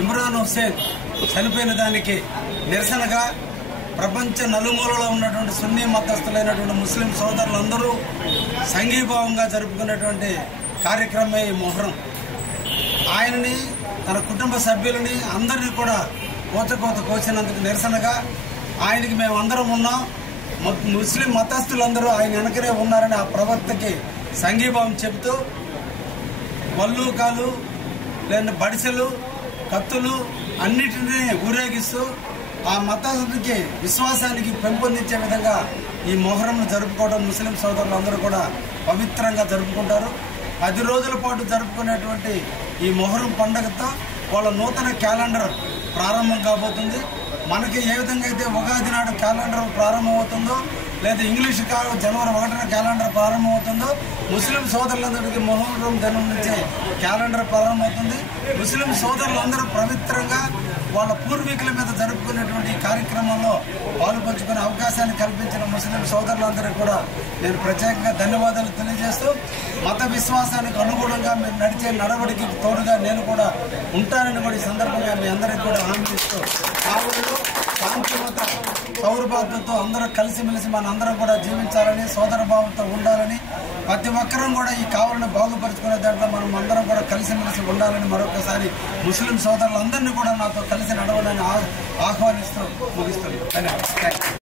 ఇమ్రాన్ హుస్సేన్ చనిపోయిన దానికి నిరసనగా ప్రపంచ నలుమూలలో ఉన్నటువంటి సున్నీ మతస్థులైనటువంటి ముస్లిం సోదరులందరూ సంఘీభావంగా జరుపుకున్నటువంటి కార్యక్రమమే ఈ మొహరం. ఆయనని, తన కుటుంబ సభ్యులని అందరినీ కూడా కోత కోసినందుకు నిరసనగా ఆయనకి మేమందరం ఉన్నాం. ముస్లిం మతస్థులందరూ ఆయన వెనకనే ఉన్నారని ఆ ప్రవక్తకి సంఘీభావం చెబుతూ వల్లూకాలు లేదా బడిసెలు, కత్తులు అన్నిటినీ ఊరేగిస్తూ ఆ మతానికి విశ్వాసానికి పెంపొందించే విధంగా ఈ మొహరంను జరుపుకోవడం ముస్లిం సోదరులందరూ కూడా పవిత్రంగా జరుపుకుంటారు. 10 రోజుల పాటు జరుపుకునేటువంటి ఈ మొహరం పండుగతో వాళ్ళ నూతన క్యాలెండర్ ప్రారంభం కాబోతుంది. మనకి ఏ విధంగా అయితే ఉగాది నాడు క్యాలెండర్ ప్రారంభమవుతుందో, లేదా ఇంగ్లీష్ జనవరి 1న క్యాలెండర్ ప్రారంభమవుతుందో, ముస్లిం సోదరులందరికీ మొహరం దినం నుంచే క్యాలెండర్ ప్రారంభమవుతుంది. ముస్లిం సోదరులందరూ పవిత్రంగా వాళ్ళ పూర్వీకుల మీద జరుపుకునేటువంటి కార్యక్రమంలో పాలు పంచుకునే అవకాశాన్ని కల్పించిన ముస్లిం సోదరులందరికీ కూడా నేను ప్రత్యేకంగా ధన్యవాదాలు తెలియజేస్తూ, మత విశ్వాసానికి అనుగుణంగా మీరు నడిచే నడవడికి తోడుగా నేను కూడా ఉంటానని కూడా ఈ సందర్భంగా మీ అందరికీ కూడా హామీ ఇస్తూ, కావులు శాంతిమత సౌరభావంతో అందరూ కలిసిమెలిసి మనందరం కూడా జీవించాలని, సోదర భావంతో ఉండాలని, ప్రతి ఒక్కరం కూడా ఈ కావులను బాగుపరుచుకునే దాంట్లో మనం అందరం కూడా కలిసిమెలిసి ఉండాలని మరొకసారి ముస్లిం సోదరులందరినీ కూడా నాతో కలిసి నడవాలని ఆహ్వానిస్తూ ముగిస్తున్నాను. ధన్యవాదాలు.